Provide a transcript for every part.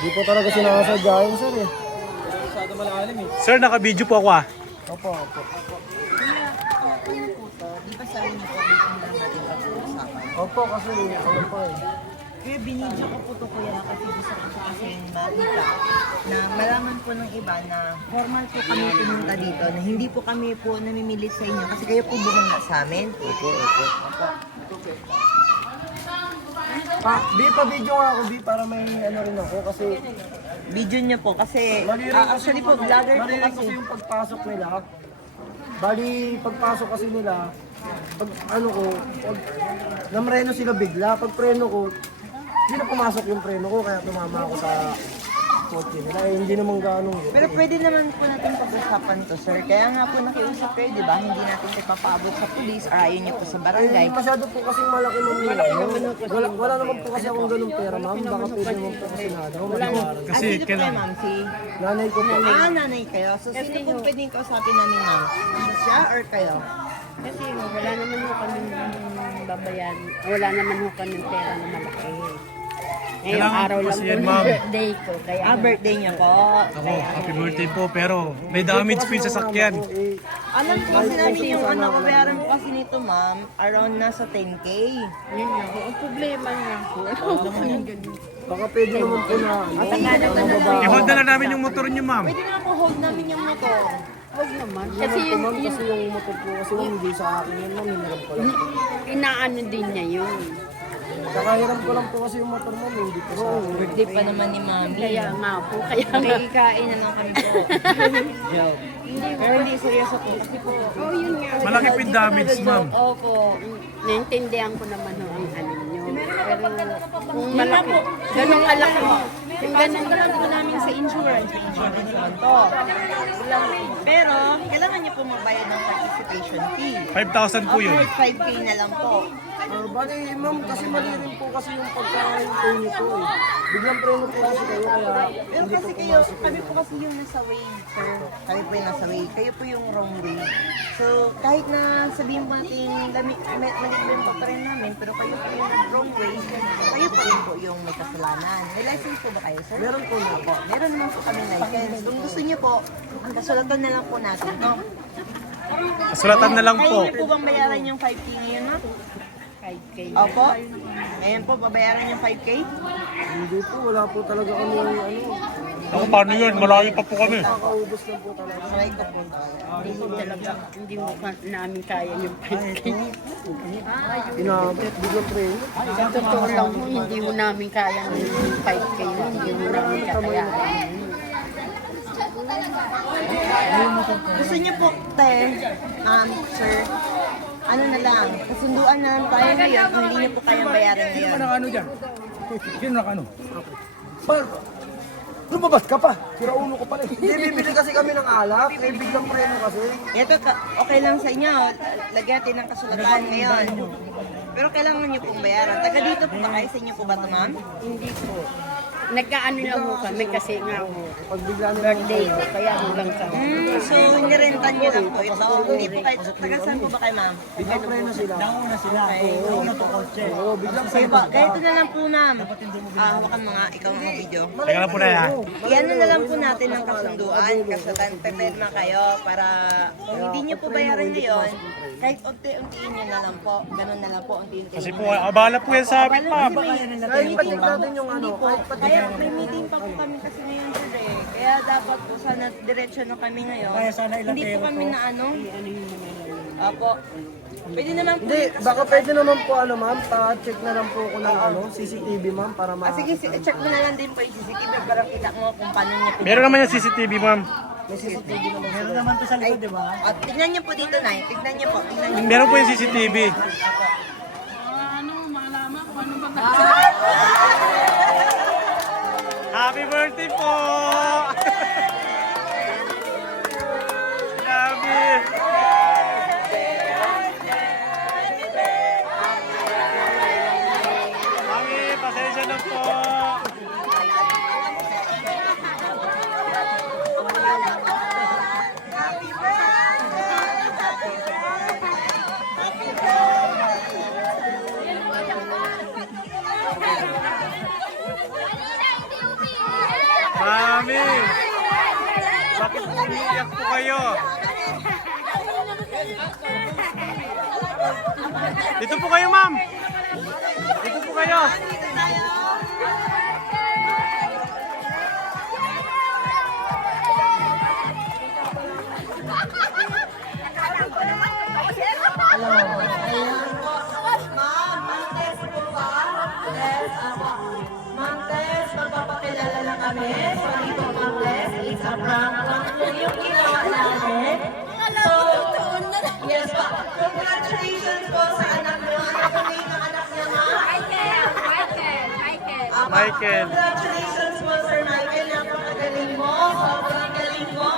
Di po talaga sinasadya yun, sir eh. Masyado malalim eh. Sir, naka-video po ako ah. Opo, opo. Kuya, ano po to? Di ba sabi niyo po, waiting lang natin pag-uusapan? Opo, kasi ano po eh. Kaya binidyo ko po to kuya kasi gusto ko po kasi makita na malaman po ng iba na formal po kami pumunta dito na hindi po kami po namimilit sa inyo kasi kayo po bumangga sa amin. Opo, opo. Pa-video nga ako, Bi, para may ano rin ako kasi Video niyo po kasi actually po vlogger po Marinig kasi kasi. yung pagpasok nila. Bali, pagpasok kasi nila, pag ano ko, pag namreno sila bigla, pag preno ko, hindi na pumasok yung preno ko, kaya tumama ako sa kotse nila. Eh, hindi naman ganong yun. Pero pwede naman po natin pag-usapan to, sir. Kaya nga po nakiusap kayo, di ba? Hindi natin nagpapaabot sa pulis or ayaw niyo po sa barangay. Eh, masyado po kasing malaki ma'am yun. Wala naman po kasi akong ganung pera, ma'am. Baka pwede naman po kasi na daw. Kasi Sino po kayo, kailangan. ma'am? Si... Nanay ko po. nanay kayo. So, sino po pwedeng kausapin namin, ma'am? Siya or kayo? Kasi wala naman ho kami babayan. Wala naman ho kami pera na malaki. Ngayong Kailangan araw po lang kasi po yan, yung ma'am. birthday ko. Kaya Birthday niyo po. Ako, happy birthday po, pero may damage po yung sasakyan. Alam po kasi namin yung ano, kabayaran po kasi nito, ma'am, around nasa 10K. yun nga po. Ang problema nga po. Ano po yung ganun? Baka pwede naman po na. I-hold na lang namin yung motor niyo, ma'am. Pwede na po hold namin yung motor. Huwag naman. Kasi Kasi yun, ma'am, kasi yung motor po kasi ma'am, hindi sa akin yun, ma'am. Hiniram ko lang. inaano din niya yun. Saka hiram ko lang po kasi yung motor ma'am, hindi po sa akin. Birthday pa naman ni mami. Kaya nga po. Kaya nga. Makikikain na lang kami po. Pero hindi seryoso po. Kasi po, Oh, yun nga. Malaki po yung damage, ma'am. Opo. Naintindihan ko naman ho ang ano nyo. Pero kung malaki, ganun kalaki. Kung ganun naman po namin sa insurance. May insurance naman to. Pero, kailangan niyo po magbayad ng participation fee. 5,000 po yun. 5K na lang po. Bali, ma'am, kasi mali rin po kasi yung pagka-pay nito eh. Biglang preno po kasi kayo, kaya Pero hindi po kasi kayo, pumasok. kami po kasi yung nasa way, sir. Kami po yung nasa way. Kayo po yung wrong way. So, kahit na sabihin po natin maligban pa rin namin, pero kayo po yung wrong way, kayo po rin po yung may kasalanan. May license po ba kayo, sir? Meron po na po. Meron naman po kami license. Kung gusto niyo po, kasulatan na lang po natin, no? Kasulatan na lang Kaya po. niyo po bang bayaran yung 5K ngayon, no? 5K. Opo. Ngayon po, babayaran yung 5K? Hindi po, wala po talaga kami ano. Ako, paano yun? Malayo pa po kami. Nakakaubos lang po talaga. Right ko po. Hindi talaga, hindi mo namin kaya yung 5K. Inabot, biglang preno. Sa totoo lang po, hindi mo namin kaya yung 5K. Hindi mo namin kakayanin. Gusto niyo po, te, sir, ano na lang, kasunduan na lang tayo ngayon kung hindi niyo po kayang bayaran ngayon. Ano dyan? Sino nakano? Par, lumabas ka pa. Sira ulo ko pala. Hindi, bibili kasi kami ng alak. Eh, biglang preno kasi. Ito, okay lang sa inyo, lagyan natin ng kasulatan ngayon. Pero kailangan niyo pong bayaran. Taga dito po ba kayo? Sa inyo po ba ito, ma'am? Hindi po. Nagkaano lang ho kami kasi nga ho, Pag bigla na birthday ko, kaya ho lang kami. So, nirentan niyo lang po ito. Hindi po kayo, taga saan po ba kayo, ma'am? biglang preno sila. Nauna sila. Oo, biglang Sige po, ganito na lang po, ma'am. Hawakan mga ikaw ng video. Teka lang po na yan. Iano na lang po natin ng kasunduan, kasulatan, pepedma kayo para kung hindi niyo po bayaran ngayon, kahit unti-untiin niyo na lang po, ganun na lang po, unti-untiin. Kasi po, abala po yan sa amin, ma'am. Kahit patik natin yung ano, kahit patik. Kaya may meeting pa po kami kasi ngayon sir eh. Kaya dapat po sana diretso na kami ngayon. Hindi po kami na ano. Apo. Pwede naman po. Hindi, baka pwede naman po ano ma'am, pa-check na lang po ako ng ano, CCTV ma'am para Sige, check mo na lang din po yung CCTV para kita mo kung paano niya po. Meron naman yung CCTV, ma'am. may CCTV naman. Meron naman to sa likod, di ba? At tignan niyo po dito na. Tignan niyo po. Tignan niyo. Meron po yung CCTV. Happy birthday po! Grabe! Mami, pasensya na po. Mami! Bakit umiiyak po kayo? Dito po kayo, ma'am! Dito po kayo! Ma'am Tess, magpapakilala na kami. Sorry po, Ma'am Tess. It's a prank lang po yung ginawa namin. So, yes po. Congratulations po sa anak mo. Ano po na yung anak niya, ma'am? Michael. Congratulations po, Sir Michael. Napakagaling mo. Sobrang galing mo.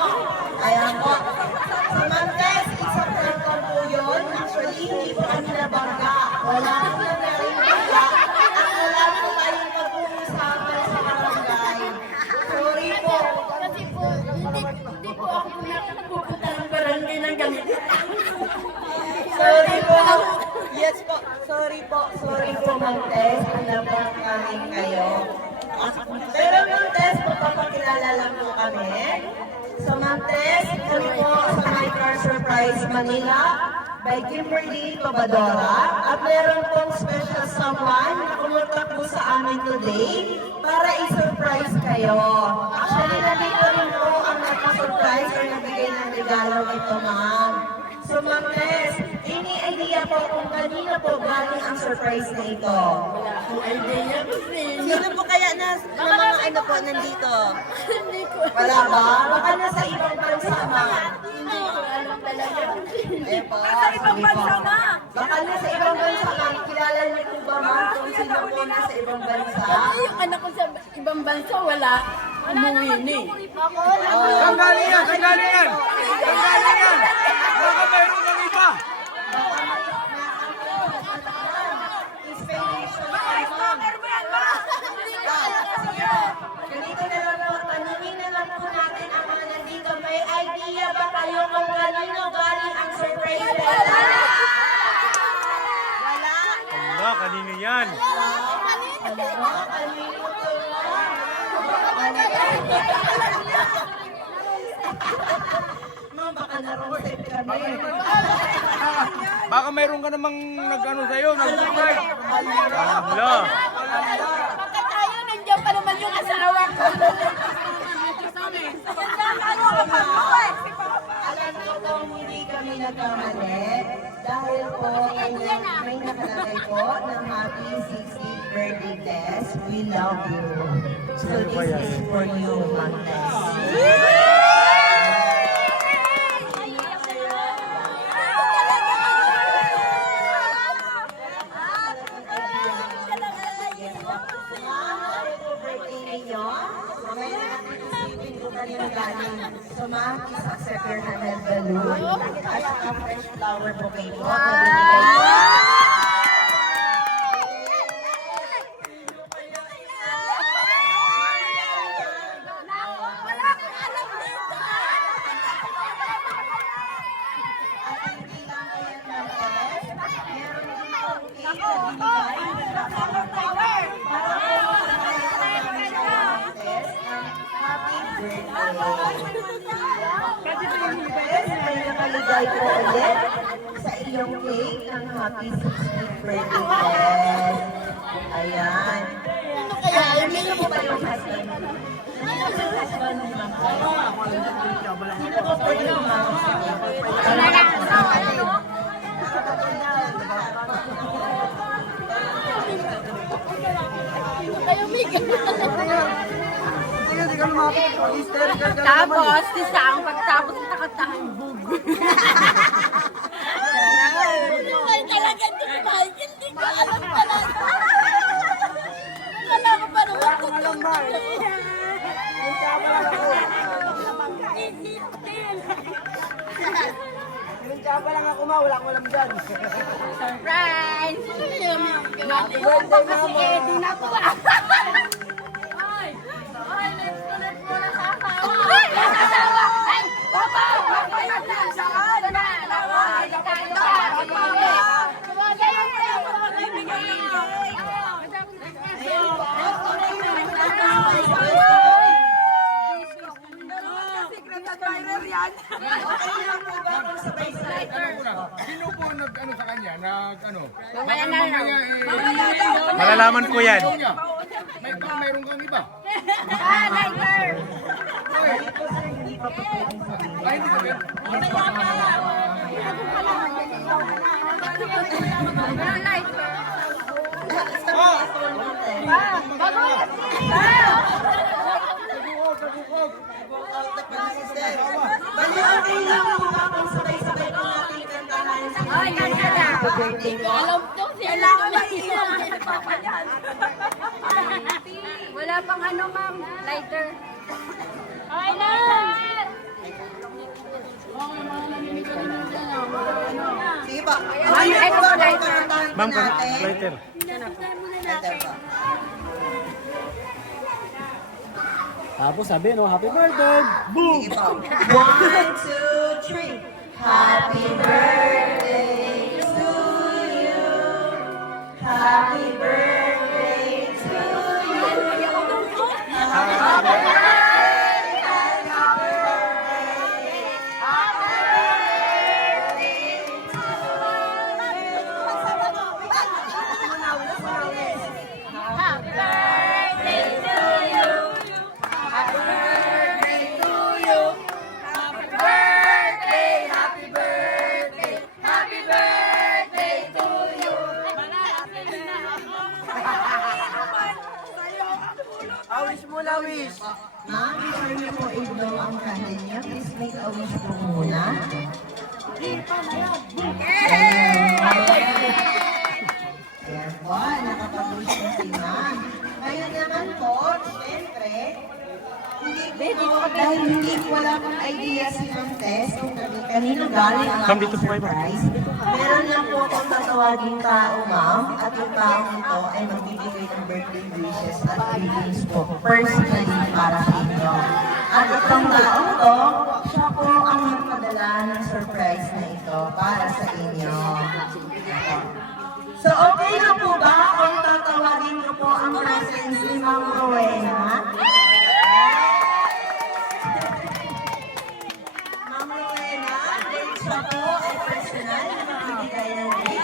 Ayan po. So, Ma'am Tess, it's a prank lang po yun. Actually, hindi po kami nabangga. Wala po nangyaring bangga. At wala po tayong pag-uusapan sa barangay. Sorry po. Kasi po, hindi po ako pupunta ng barangay ng ganito. Sorry po. Yes po. Sorry po. Sorry po, Ma'am Tess. Alam po namin kayo. Pero Ma'am Tess, magpapakilala lang po kami. So Ma'am Tess, kami po sa My Car Surprise Manila by Kimberly Tobadora. At meron pong special someone na kumunta po sa amin today para i-surprise kayo. Actually, nandito rin po ang nagpa-surprise or nagbigay ng regalo ito, ma'am. So Ma'am Tess, any idea po kung kanina po galing ang surprise na ito? Sino po kaya na mga ano po nandito? Hindi ko Wala ba? Baka nasa ibang bansa, ma'am. alam talaga. Eh po, nasa ibang bansa na. Baka nasa ibang bansa, ma'am. Kilala niyo po ba, ma'am, kung sino po nasa ibang bansa? Yung anak ko sa ibang bansa, wala. Umuwi ni. Saan galing yan? Saan galing yan? Saan galing yan? Baka mayroon ng iba! Inspiration ka, ma'am. Ganito na lang po, tanungin na lang po natin ang mga nandito. May idea ba kayo kung kanino galing ang surprise letter? Wala. Wala, kanino yan? Ano ba? Kanino to, ma'am, baka na-wrong set kami. Baka mayroon ka namang nag-ano sa'yo, nag-surprise. Wala. Baka tayo, nandiyan pa naman yung asawa ko. Alam ko kung hindi kami nagkamali dahil po may nakalagay po ng happy 60th birthday Tess. We love you. So this is for you, Ma'am Tess. So ma'am, please accept your handheld balloon at a fresh flower bouquet po. May nakalagay po ulit sa iyong cake ng happy 60th birthday Tess. Ayan. Sino po ba yung husband? Sino po yung husband ni Ma'am Tess? Sino po po yung Kayo, Miguel. Hindi ka lumapit. Hysterical ka na naman. Tapos, isang pagtapos ng takatahan, bug. Ay, talaga, di ko Michael, di ko alam talaga. Wala ko pa naman tutulog. Pinuntsaba lang ako, ma. Wala akong alam dyan. Surprise! Happy birthday, Mama! Kasi Eddie na po. Ay, let's muna sa asawa. Ay, asawa! Ay, papa! Saan na? Sino po nag-ano sa kanya? Nag-ano? Mamaya na lang. Malalaman ko yan. Mayroon kang iba. Lighter! Ay, hindi ba? Alam to siya lang. Wala pang ano, ma'am. Lighter. Okay na. Sige po. Ay, ito po, lighter. Ma'am, lighter. Lighter po. Tapos sabi, no, happy birthday! Boom! Sige po. 1, 2, 3. Happy birthday to you. Happy birthday to you. Happy birthday. Happy birthday. Happy birthday to you. Happy birthday to you. Happy birthday, happy birthday, happy birthday to you. Wish mo na, wish! Ma'am, before niyo po i-blow ang candle niyo, please make a wish po muna. Ayan po, nakapag-wish na si ma'am. Ngayon naman po, syempre, dahil hindi wala pang idea si Ma'am Tess kung kanino galing ang aking surprise, meron lang po akong tatawaging tao, ma'am, at yung taong ito ay magbibigay ng birthday wishes at greetings po personally para sa inyo. At itong taong to, siya po ang nagpadala ng surprise na ito para sa inyo. So, okay na po ba kung tatawagin ko po ang presence ni Ma'am Rowena? Ma'am Rowena, then siya po ay personal na magbibigay ng greetings.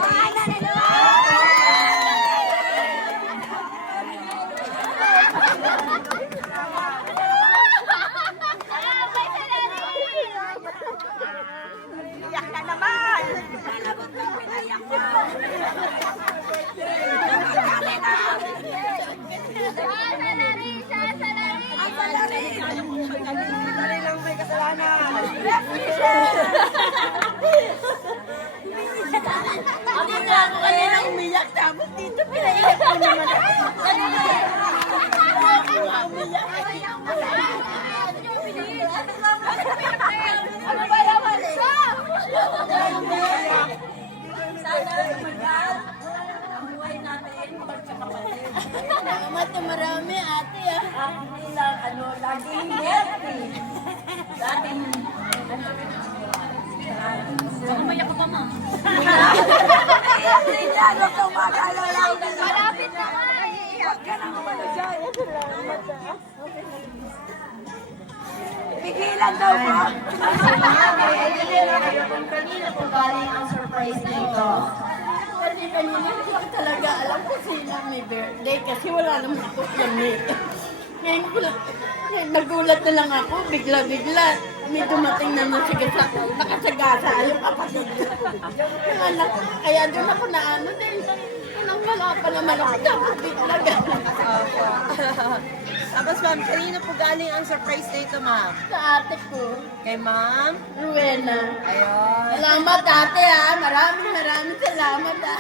Ako nga ako kanina umiyak, tapos dito pinaiyak ko naman. Ano ba naman siya? Salamat na marami, ate. Hindi lang, laging happy. Laging, umayak ka ma. Malapit na nga. Huwag ka nang umano dyan. Pigilan daw po. Kung kanina po galing ang surprise na ito. Kasi kanina ko lang talaga alam ko sila may birthday kasi wala naman ako planit. Ngayon ko lang, nagulat na lang ako, bigla-bigla. May dumating na nakasagasa yung kapatid ko. Yung anak ko, kaya doon ako na ano din. Anong wala pa naman ako, tapos bigla gano'n. Tapos ma'am, kanina po galing ang surprise na ito, ma'am? Sa ate ko, Kay ma'am? Rowena. Ayun. Salamat ate ha, maraming salamat ha.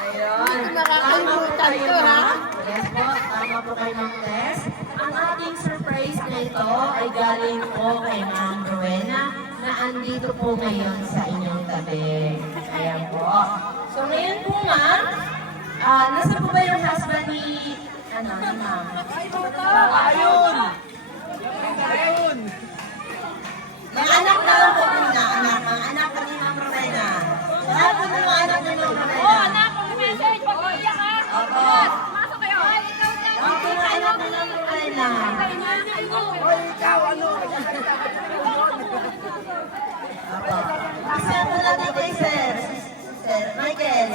Ayun. Hindi ko makakalimutan ko ha. Yes po, tama po kay Ma'am Tess. Ang ating surprise na ito ay galing po kay Ma'am Rowena na andito po ngayon sa inyong tabi. Ayan po. So ngayon po ma'am, nasa po ba yung husband ni ma'am? Ayun! Yung anak na lang po muna, anak po ni Ma'am Rowena. Lahat po ng mga anak ni Ma'am Rowena. Anak, message pag-iyak ha. Opo. Masok kayo. Ikaw dyan. Ang mga anak ni Ma'am Rowena.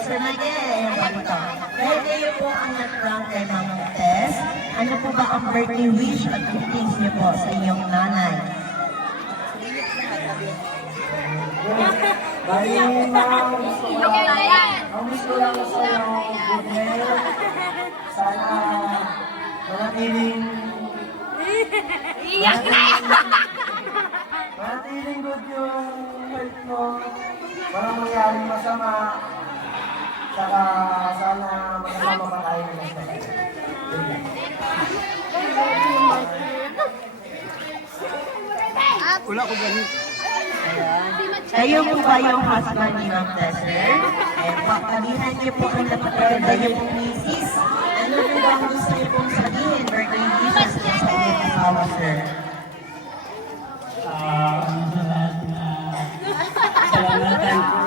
Sir Miguel, ayan po ito. Dahil kayo po ang nag-rank kay Ma'am Tess, ano po ba ang birthday wish at greetings niyo po sa inyong nanay? Bali, ma'am, ang gusto lang sa iyo, good health. Sana manatiling manatiling good yung health mo. Walang mangyaring masama. Saka sana magkasama pa tayo ng masama. Wala ko ganit. Kayo po ba yung husband ni Ma'am Tess, sir? Ayan po, kabihan niyo po kung napakaganda yung misis. Ano po ba ang gusto niyo pong sabihin? Birthday wishes po sa inyong asawa, sir. Salamatan ko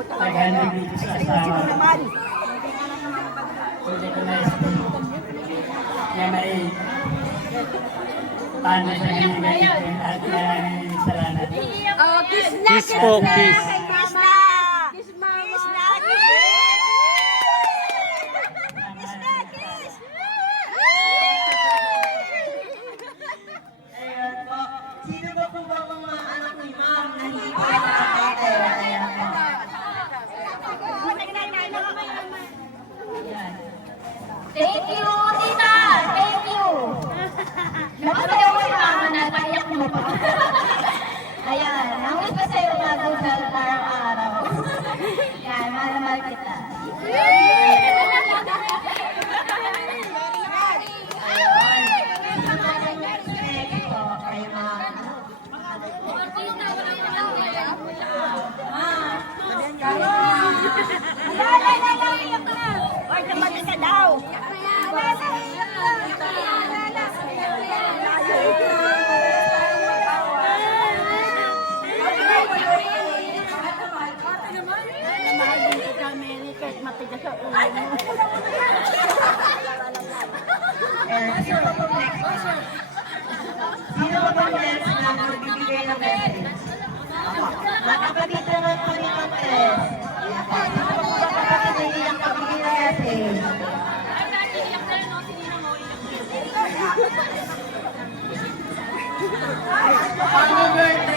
sa taganag dito sa asawa. Hindi ko na may paano sa kanyang gamitin at maraming salamat. Kiss po, kiss. Ayan po. Sino ba po ba ang mga anak ni Ma'am na hindi po nakakate? Ayan po. Thank you, tita! Thank you! Lakas tayo ko yung mama na, pahiyak mo pa. Ayan, nangis pa sa'yo mag-usal araw-araw. Yan, mahal kita. Next po, kay Ma'am. Matigas sa ulo. Sino ba po next na? Sino ba po next na magbibigay ng message? Mga kapatid naman po ni Ma'am Tess. Sino ba po ba kapatid na hindi ang magbibigay ng message? Happy birthday!